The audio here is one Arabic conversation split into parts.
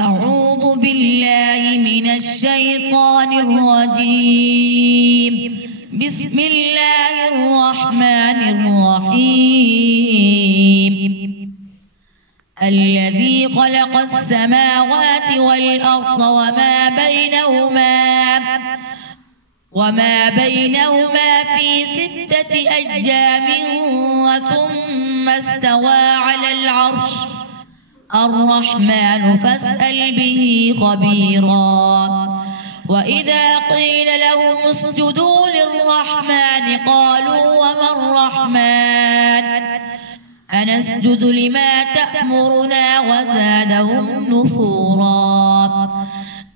أعوذ بالله من الشيطان الرجيم. بسم الله الرحمن الرحيم. الذي خلق السماوات والأرض وما بينهما في 6 أيام ثم استوى على العرش الرحمن فاسأل به خبيرا. وإذا قيل لهم اسجدوا للرحمن قالوا وما الرحمن أنسجد لما تأمرنا وزادهم نفورا.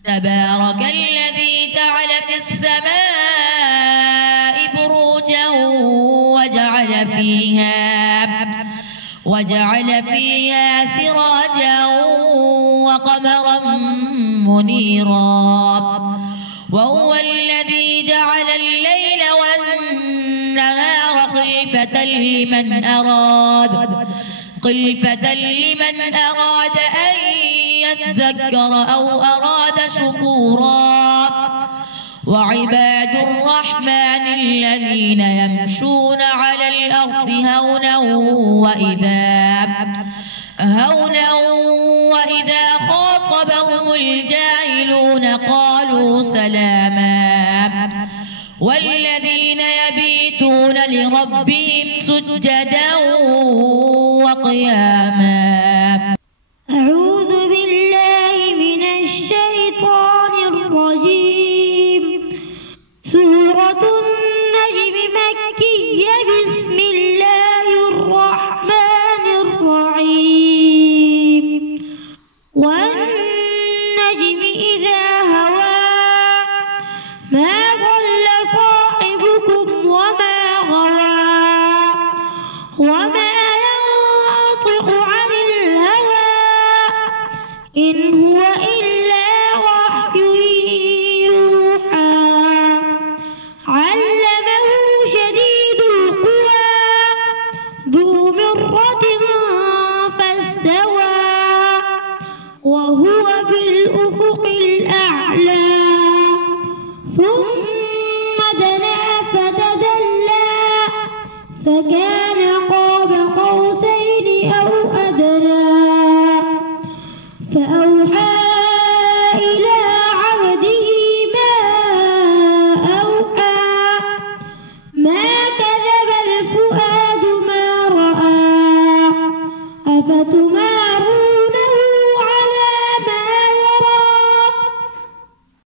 تبارك الذي جعل في السماء بروجا وجعل فيها سراجا وقمرا منيرا. وهو الذي جعل الليل والنهار خلفة لمن أراد أن يذكر أو أراد شكورا. وعباد الرحمن الذين يمشون على الأرض هونا وإذا خاطبهم الجاهلون قالوا سلاما. والذين يبيتون لربهم سجدا وقياما. أعوذ بالله من الشيطان الرجيم. سورة النجم مكية. بسم الله الرحمن الرحيم. والنجم إذا هوى ما ضل صاحبكم وما غوى وما ينطق عن الهوى إن هو إلا وحي يوحى. علمه شديد القوى ذو مرة فاستوى وهو بالأفق الأعلى. ثم دنا فتدلى فكان قاب قوسين أو أدنى. فأوحى